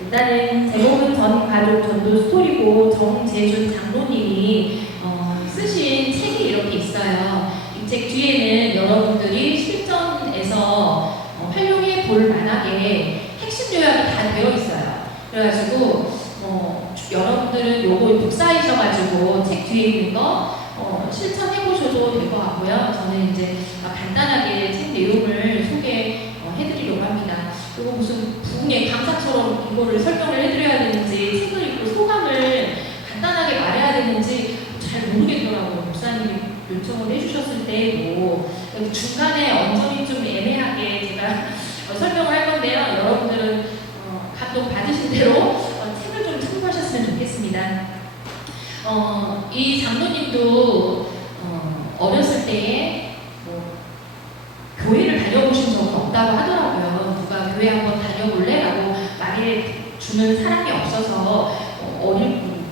일단은 제목은 전 가족 전도 스토리고 정재준 장로님이 쓰신 책이 이렇게 있어요. 이 책 뒤에는 여러분들이 실전에서 활용해 볼 만하게 핵심 요약이 다 되어 있어요. 그래가지고 여러분들은 요거 복사하셔가지고 책 뒤에 있는 거 실천해 보셔도 될 것 같고요. 저는 이제 간단하게 책 내용을 소개해드리려고 합니다. 그리고 무슨 부흥의 강사처럼 이거를 설명을 해드려야 되는지, 책을 읽고 소감을 간단하게 말해야 되는지 잘 모르겠더라고요. 목사님이 요청을 해주셨을 때도 중간에 언저리 좀 애매하게 제가 설명을 할 건데요. 여러분들은 감동 받으신 대로 책을 좀 참고하셨으면 좋겠습니다. 이 장로님도 어렸을 때에 교회를 다녀보신 적은 없다고 하더라고요. 누가 교회 한번 다녀볼래? 라고 말해주는 사람이 없어서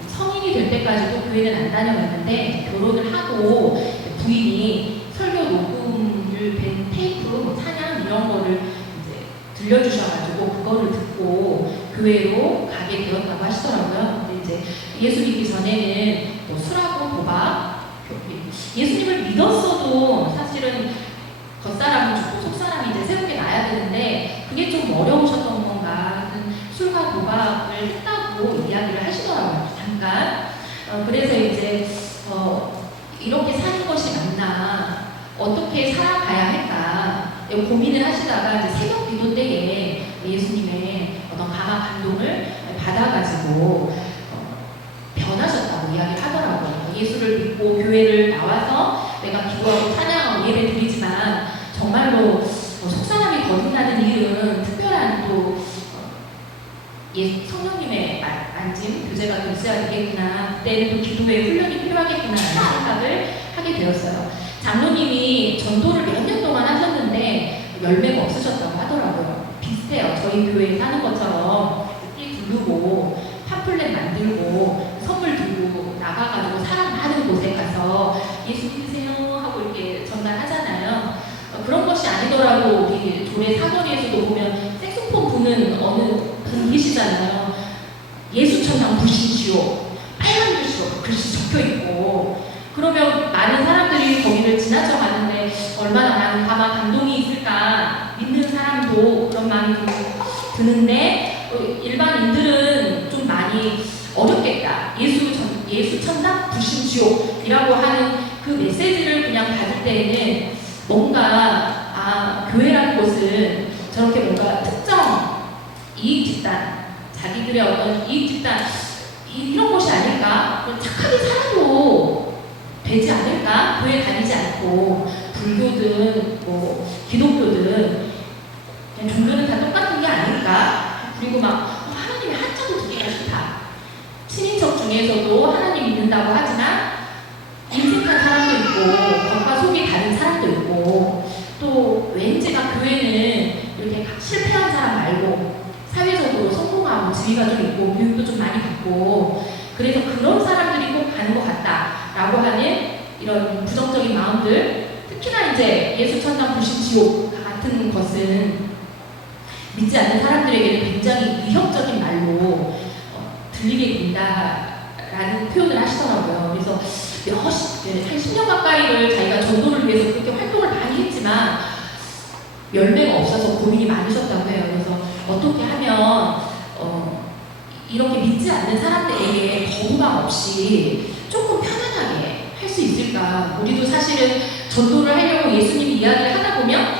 성인이 될 때까지도 교회는 안 다녀봤는데, 결혼을 하고 부인이 설교 녹음을 된 테이프, 찬양 이런 거를 이제 들려주셔가지고 그거를 듣고 교회로 가게 되었다고 하시더라고요. 근데 이제 예수 믿기 전에는 술하고 도박, 예수님을 믿었어도 사실은 겉사람은 죽고 속사람이 이제 새롭게 나야 되는데 그게 좀 어려우셨던 건가, 술과 도박을 했다고 이야기를 하시더라고요. 잠깐. 그래서 이제 이렇게 사는 것이 맞나, 어떻게 살아가야 할까 고민을 하시다가 이제 새벽 기도 때에 예수님의 어떤 강한 감동을 받아가지고 변하셨다고 이야기를 하더라고요. 예수를 믿고 교회를 나와서 내가 기도하고 찬양하고 예배 드리지만 정말로 속사람이 거듭나는 일은 특별한 또 성령님의 만짐, 교제가 또 있어야 되겠구나, 그때는 또 기도의 훈련이 필요하겠구나 하는 생각을 하게 되었어요. 장로님이 전도를 몇 년 동안 하셨는데 열매가 없으셨다고 하더라고요. 비슷해요. 저희 교회에 사는 것처럼 띠 두르고 팜플렛 만들고 선물 들고 나가가지고 사람 많은 곳에 가서 예수 믿으세요 하고 이렇게 전달하잖아요. 그런 것이 아니더라도 우리 교회 사거리에서도 보면 색소폰 부는 어느 분이시잖아요. 예수 천당 부시시오, 빨간 글씨로 글씨 적혀있고, 그러면 많은 사람들이 거기를 지나쳐 가는데 얼마나 많은 감동이 있을까, 믿는 사람도 그런 마음이 드는데 일반인들은 좀 많이 어렵겠다. 예수 천당 부심지옥이라고 하는 그 메시지를 그냥 받을 때에는 뭔가 교회라는 곳은 저렇게 뭔가 특정 이익 집단, 자기들의 어떤 이익 집단 이런 곳이 아닐까? 착하게 살아도 되지 않을까? 교회 다니지 않고 불교든 기독교든 그냥 종교는 다 똑같은 게 아닐까? 그리고 하나님의 한자도 듣기가 싫다. 친인척 중에서도 하나님 믿는다고 하지만 인색한 사람도 있고 겉과 속이 다른 사람도 있고, 또 왠지가 교회는 이렇게 실패한 사람 말고 사회적으로 성공하고 지위가 좀 있고 교육도 좀 많이 받고, 그래서 그런 사람들이 꼭 가는 것 같다라고 하는 이런 부정적인 마음들, 특히나 이제 예수 천당 부신 지옥 같은 것은 믿지 않는 사람들에게는 굉장히 위협적인 말로 들리게 된다라는 표현을 하시더라고요. 그래서 한 10년 가까이를 자기가 전도를 위해서 그렇게 활동을 많이 했지만 열매가 없어서 고민이 많으셨다고 해요. 그래서 어떻게 하면 이렇게 믿지 않는 사람들에게 거부감 없이 조금 편안하게 할 수 있을까? 우리도 사실은 전도를 하려고 예수님 이야기를 하다 보면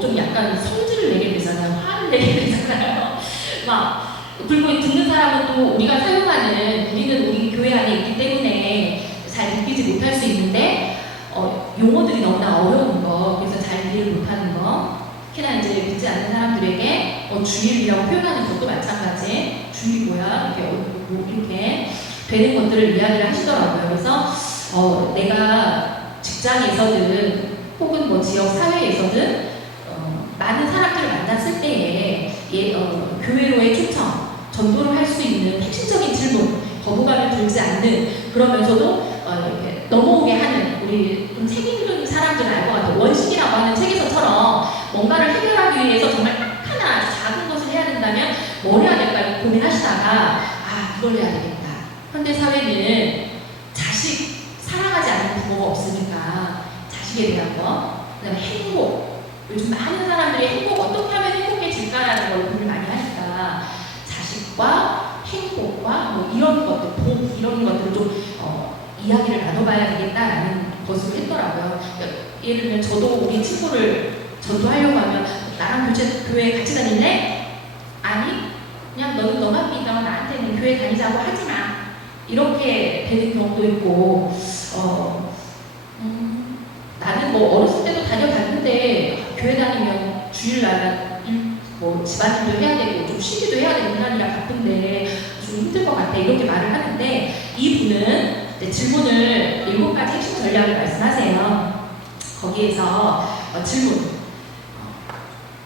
좀 약간 성질을 내게 되잖아요. 화를 내게 되잖아요. 그리고 듣는 사람은 또 우리가 사용하는, 우리는 우리 교회 안에 있기 때문에 잘 느끼지 못할 수 있는데 용어들이 너무나 어려운 거, 그래서 잘 이해를 못하는 거, 특히나 이제 믿지 않는 사람들에게 주일이라고 표현하는 것도 마찬가지. 주일 뭐야? 이렇게 되는 것들을 이야기를 하시더라고요. 그래서 내가 직장에서든 혹은 지역 사회에서든 많은 사람들을 만났을 때에 교회로의 초청, 전도를 할 수 있는 핵심적인 질문, 거부감을 들지 않는, 그러면서도 이렇게 넘어오게 하는, 우리 좀 책 읽는 사람들은 알 것 같아요. 원식이라고 하는 책에서처럼 뭔가를 해결하기 위해서 정말 딱 하나 작은 것을 해야 된다면 뭘 해야 될까요? 고민하시죠. 하시다가 이걸 해야 되겠다. 현대 사회는 자식 사랑하지 않는 부모가 없으니까 자식에 대한 거, 그다음에 행복. 요즘 많은 사람들이 행복 어떻게 하면 행복해질까라는 걸 고민을 많이 하니까 자식과 행복과 뭐 이런 것들, 복 이런 것들을 좀 이야기를 나눠봐야 되겠다라는 것을 했더라고요. 그러니까 예를 들면 저도 우리 친구를 전도하려고 하면 나랑 교회 같이 다닐래? 아니, 그냥 너는 너만 믿어. 나한테는 교회 다니자고 하지 마. 이렇게 되는 경우도 있고, 나는 뭐 어렸을 때도 다녀봤는데 교회 다니면 주일날 뭐 집안일도 해야 되고 좀 쉬기도 해야 되는 인간이라 바쁜데 좀 힘들 것 같아. 이렇게 말을 하는데 이분은 질문을 7가지 핵심 전략을 말씀하세요. 거기에서 질문,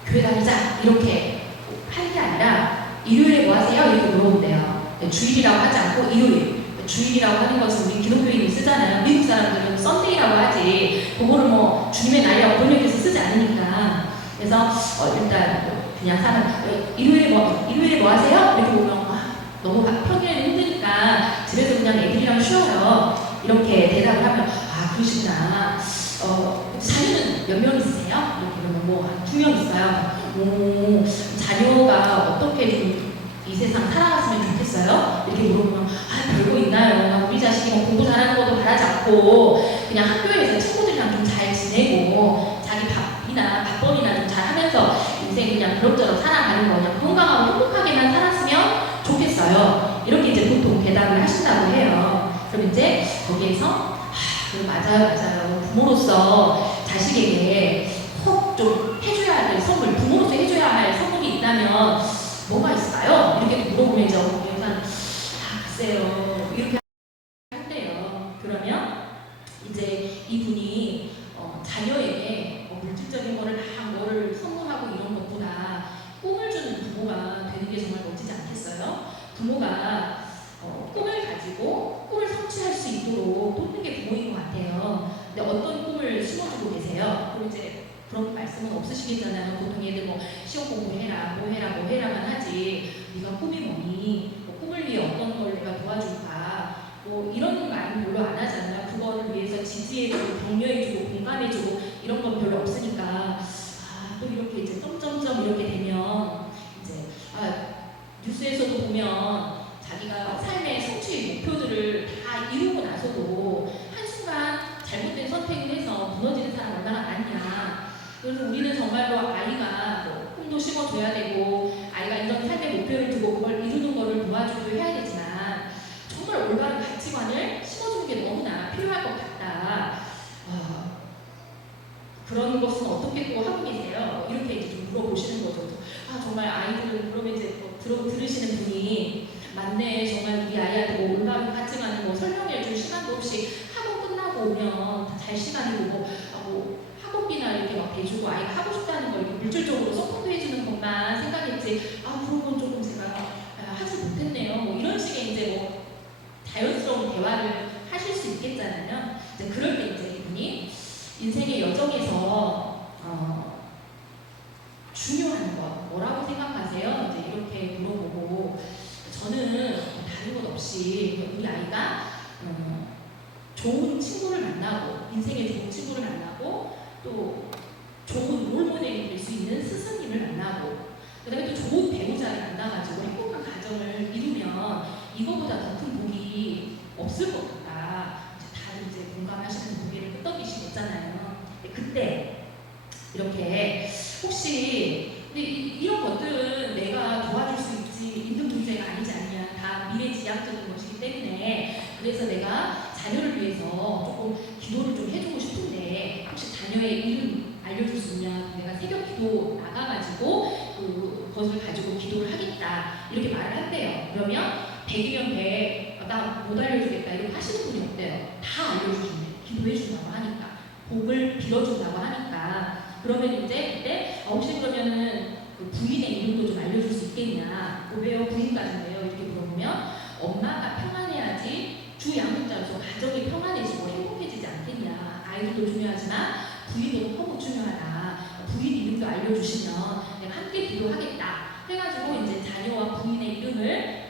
교회 다니자 이렇게 하는 게 아니라 일요일에 뭐 하세요? 이렇게 물어본대요. 주일이라고 하지 않고 일요일. 주일이라고 하는 것은 우리 기독교인이 쓰잖아요. 미국 사람들은 썬데이라고 하지 그거를 뭐 주님의 날이라고 번역해서 쓰지 않으니까. 그래서 일단 그냥 사람 일요일에 뭐 하세요? 이렇게 보면 너무 평일에는 힘드니까 집에서 그냥 애들이랑 쉬어요. 이렇게 대답을 하면 그러시구나. 자녀는 몇 명 있으세요? 이렇게 그러면 뭐 한 2명 있어요. 자녀가 어떻게 좀 이 세상 살아갔으면 좋겠어요? 이렇게 물어보면 별거 있나요? 우리 자식이 뭐 공부 잘하는 것도 바라지 않고 그냥 학교에서 친구들이랑 좀 잘 지내고 자기 밥벌이나 좀 잘 하면서 인생 그냥 그럭저럭 살아가는 거 그냥 건강하고 행복하게만 살았으면 좋겠어요. 이렇게 이제 보통 대답을 하신다고 해요. 그럼 이제 거기에서 맞아요. 부모로서 자식에게 꼭 좀 해줘야 될 선물, 부모로서 해줘야 할 선물이 있다면 뭐가 있을까요? 이렇게 물어보면 이제 일단 글쎄요 이렇게 한대요. 그러면 이제 이분이 자녀에게 물질적인 거를 뭐를 선물하고 이런 것보다 꿈을 주는 부모가 되는 게 정말 멋지지 않겠어요? 부모가 꿈을 가지고 꿈을 성취할 수 있도록 돕는 게 부모인 것 같아요. 근데 어떤 꿈을 심어주고 계세요? 그럼 이제 그런 말씀은 없으시겠잖아요. 보통 애들 뭐 시험 공부해라, 뭐 해라만 하지. 네가 꿈이 뭐니? 뭐 꿈을 위해 어떤 걸 내가 도와줄까? 뭐 이런 말은 별로 안 하잖아요. 그거를 위해서 지지해주고 격려해주고 공감해주고 이런 건 별로 없으니까 또 이렇게 이제 점점점 이렇게 되면 이제 뉴스에서도 보면 자기가 삶의 성취 목표들을 다 이루고 나서도 한순간 잘못된 선택을 해서 무너지는 사람 얼마나 많냐. 그래서 우리는 정말로 아이가 뭐 꿈도 심어줘야 되고 아이가 이런 삶의 목표를 두고 그걸 이루는 거를 도와주고 해야 되지만 정말 올바른 가치관을 심어주는 게 너무나 필요할 것 같다. 그런 것은 어떻게 또 하고 계세요? 이렇게 이제 좀 물어보시는 거죠. 정말 아이들은 그러면 이제 들으시는 분이 맞네. 정말 우리 아이한테 뭐 올바른 가치관을 뭐 설명해 줄 시간도 없이 학원 끝나고 오면 잘 시간이고 뭐 학원비나 이렇게 막 대주고 아이가 하고 싶다는 걸 이렇게 물질적으로 서포트 해주는 것만 생각했지 그런 건 조금 제가 하지 못했네요. 뭐 이런 식의 이제 뭐 자연스러운 대화를 하실 수 있겠잖아요. 이제 그럴 때 이제 이분이 인생의 여정에서 중요한 것 뭐라고 생각하세요? 이제 이렇게 물어보고 저는 다른 것 없이 우리 아이가 좋은 친구를 만나고 인생의 좋은 친구를 만나고 또 좋은 롤모델이 될 수 있는 스승님을 만나고 그 다음에 또 좋은 배우자를 만나가지고 행복한 가정을 이루면 이거보다 더 큰 복이 없을 것 같다. 다들 이제 공감하시는 고개를 끄덕이시겠잖아요. 그때 이렇게 혹시 근데 이런 것들은 내가 도와줄 수 있지 있는 문제가 아니지 않냐. 다 미래지향적인 것이기 때문에 그래서 내가 자녀를 위해서 조금 기도를 좀 해주고 싶은데 혹시 자녀의 이름 알려줄 수 있냐. 내가 새벽 기도 나가가지고 그것을 가지고 기도를 하겠다 이렇게 말을 한대요. 그러면 100이면 100 나 못 알려주겠다 이렇게 하시는 분이 없대요. 다 알려주신대. 기도해준다고 하니까 복을 빌어준다고 하니까 그러면 이제 그때 혹시 그러면은 부인의 이름도 좀 알려줄 수 있겠냐. 왜요? 부인까지인데요. 이렇게 물어보면 엄마가 평안해야지 주 양육자로서 가정이 평안해지고 행복해지지 않겠냐. 아이들도 중요하지만 부인도 너무 중요하다. 부인 이름도 알려주시면 내가 함께 기도하겠다 해가지고 이제 자녀와 부인의 이름을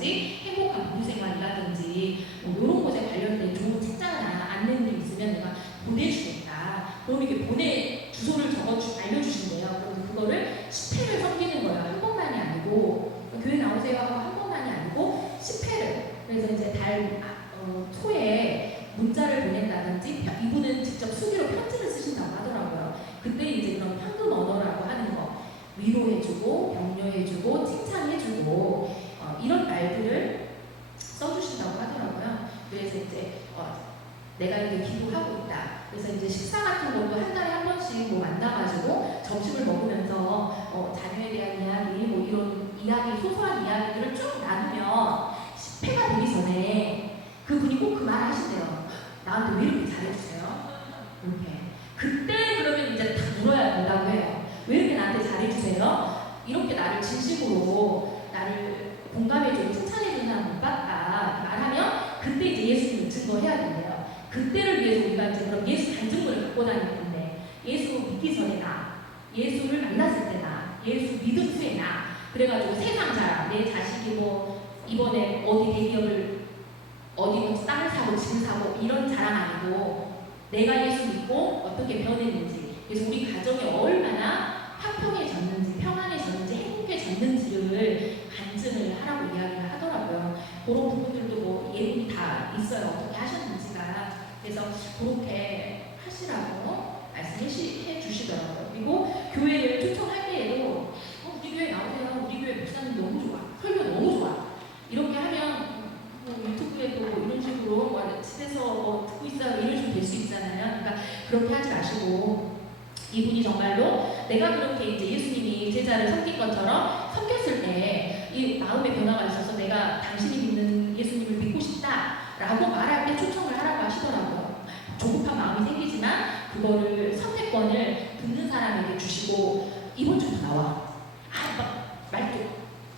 생활이라든지 행복한 부부 생활이라든지 뭐 이런 것에 관련된 좋은 책자나 안내물이 있으면 내가 보내주겠다. 그럼 이렇게 주소를 알려주신대요. 그럼 그거를 10회를 섬기는 거예요. 한 번만이 아니고 교회 나오세요 하고 한 번만이 아니고 10회를. 그래서 이제 초에 문자를 보낸다든지 이분은 직접 수기로 편지를 쓰신다고 하더라고요. 그때 이제 그런 황금 언어라고 하는 거 위로해주고 격려해주고 칭찬해주고 이런 말들을 써주신다고 하더라고요. 그래서 이제 내가 이제 기도하고 있다. 그래서 이제 식사 같은 것도 한 달에 한 번씩 뭐 만나가지고 점심을 먹으면서 자녀에 대한 이야기, 뭐 이런 이야기, 소소한 이야기들을 쭉 나누면 10회가 되기 전에 그분이 꼭 그 말 하신대요. 나한테 왜 이렇게 잘해주세요? 이렇게. 그때 그러면 이제 다 물어야 된다고 해요. 왜 이렇게 나한테 잘해주세요? 이렇게 나를 진심으로 나를 공감해주고 칭찬해주는 사람 못 봤다 말하면 그때 이제 예수님을 증거해야 된대요. 그때를 위해서 우리가 이제 그럼 예수 간증문을 갖고 다닐 건데 예수 믿기 전에 나, 예수를 만났을 때 나, 예수 믿음 후에 나 그래가지고 세상 자랑, 내 자식이 뭐 이번에 어디 대기업을 어디 뭐 땅을 사고 집을 사고 이런 자랑 아니고 내가 예수 믿고 어떻게 변했는지 그래서 우리 가정이 얼마나 화평해졌는지 평안해졌는지 행복해졌는지를 간증을 하라고 이야기를 하더라고요. 그런 부분들도 뭐 예문이 다 있어요. 어떻게 하셨는지가. 그래서 그렇게 하시라고 말씀해 주시더라고요. 그리고 교회를 초청할 때에도 우리 교회 나오세요. 우리 교회 목사님 너무 좋아. 설교 너무 좋아. 이렇게 하면 유튜브에도 이런 식으로 집에서 듣고 있어요. 이런 식으로 될 수 있잖아요. 그러니까 그렇게 하지 마시고 이분이 정말로 내가 그렇게 이제 예수님이 제자를 섬긴 것처럼 섬겼을 때 이 마음의 변화가 있어서 내가 당신이 믿는 예수님을 믿고 싶다라고 말할 때 초청을 하라고 하시더라고요. 조급한 마음이 생기지만 그거를 선택권을 듣는 사람에게 주시고 이번 주부터 나와. 말도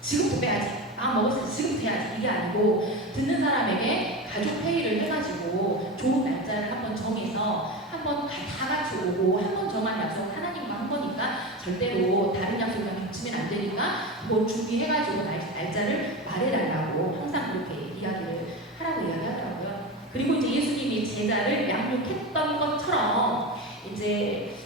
지금부터 빼야지. 먹었을 때 지금부터 해야지. 이게 아니고 듣는 사람에게 가족 회의를 해가지고 좋은 날짜를 한번 정해서 한번 다 같이 오고 한 번 정한 약속 하나님과 한 거니까 절대로 다른 약속이랑 겹치면 안 되니까 그걸 준비해가지고 날짜를 말해달라고 항상 그렇게 이야기를 하라고 이야기하더라고요. 그리고 이제 예수님이 제자를 양육했던 것처럼 이제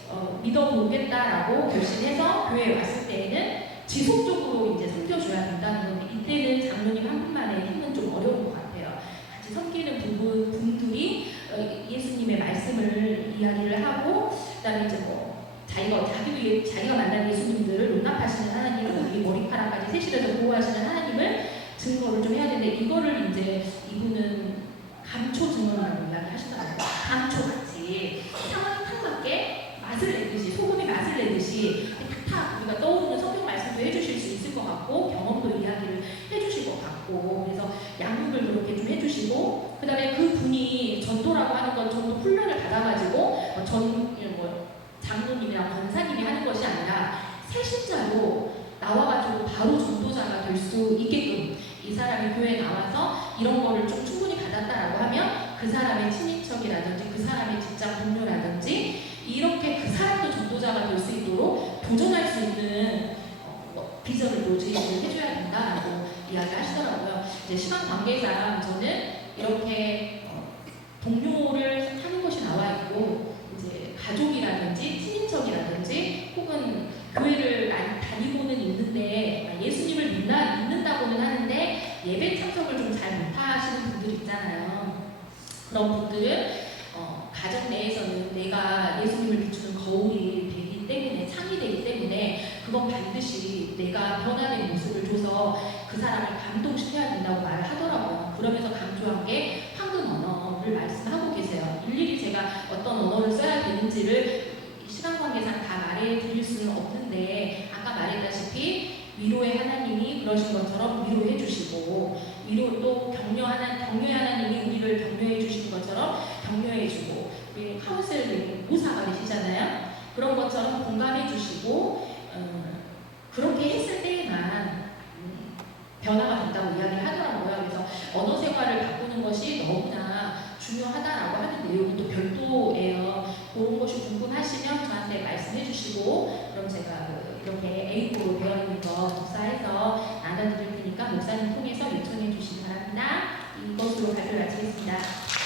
믿어보겠다라고 결심해서 교회에 왔을 때에는 지속적으로 이제 섬겨줘야 된다는 건데 이때는 장로님 한 분만의 힘은 좀 어려운 것 같아요. 같이 섬기는 분들이 예수님의 말씀을 이야기를 하고 그다음에 이제 뭐 자기가 만난 예수님들을 용납하시는 하나님, 우리 머리카락까지 세실해서 보호하시는 하나님을 증거를 좀 해야 되는데 이거를 이제 이분은 감초 증언이라고 이야기하시더라고요. 감초같이 상황에 탁 맞게 맛을 내듯이 소금이 맛을 내듯이 탁 우리가 떠오르는 성경 말씀도 해주실 수 있을 것 같고 경험도 이야기를 해주실 것 같고 그래서 양육을 그렇게 좀 해주시고 그 다음에 그 분이 전도라고 하는 건 전도 훈련을 받아가지고 장로님이랑 권사님이 하는 것이 아니라 새신자로 나와가지고 바로 전도자가 될 수 있게끔 이 사람이 교회에 나와서 이런 거를 좀 충분히 받았다라고 하면 그 사람의 친인척이라든지 그 사람의 직장 동료라든지 이렇게 그 사람도 전도자가 될 수 있도록 도전할 수 있는 비전을 또 제시를 해줘야 된다라고 이야기하시더라고요. 이제 시간 관계상 저는 이렇게 동료를 하는 것이 나와 있고 이제 가족이라든지 친인척이라든지 혹은 교회를 다니고는 있는데 예수님을 믿는다고는 하는데 예배 참석을 좀 잘 못하시는 분들 있잖아요. 그런 분들은 가정 내에서는 내가 예수님을 비추는 거울이 되기 때문에 창이 되기 때문에 그건 반드시 내가 변화된 모습을 줘서 그 사람을 감동시켜야 된다고 말을 하더라고요. 그러면서 강조한 게 황금 언어를 말씀하고 계세요. 일일이 제가 어떤 언어를 써야 되는지를 시간 관계상 다 말해드릴 수는 없는데 아까 말했다시피 위로의 하나님이 그러신 것처럼 위로해 주시고 위로 또 격려의 하나님이 우리를 격려해 주시는 것처럼 격려해 주고 우리 카운셀 모사가 되시잖아요. 그런 것처럼 공감해 주시고 그렇게 했을 때에만 변화가 된다고 이야기를 하더라고요. 그래서 언어 생활을 바꾸는 것이 너무나 중요하다라고 하는 내용이 또 별도예요. 그런 것이 궁금하시면 저한테 말씀해 주시고 그럼 제가 이렇게 A4로 되어 있는 거 복사해서 나눠드릴 테니까 테니까 목사님 통해서 요청해 주시기 바랍니다. 이것으로 발표를 마치겠습니다.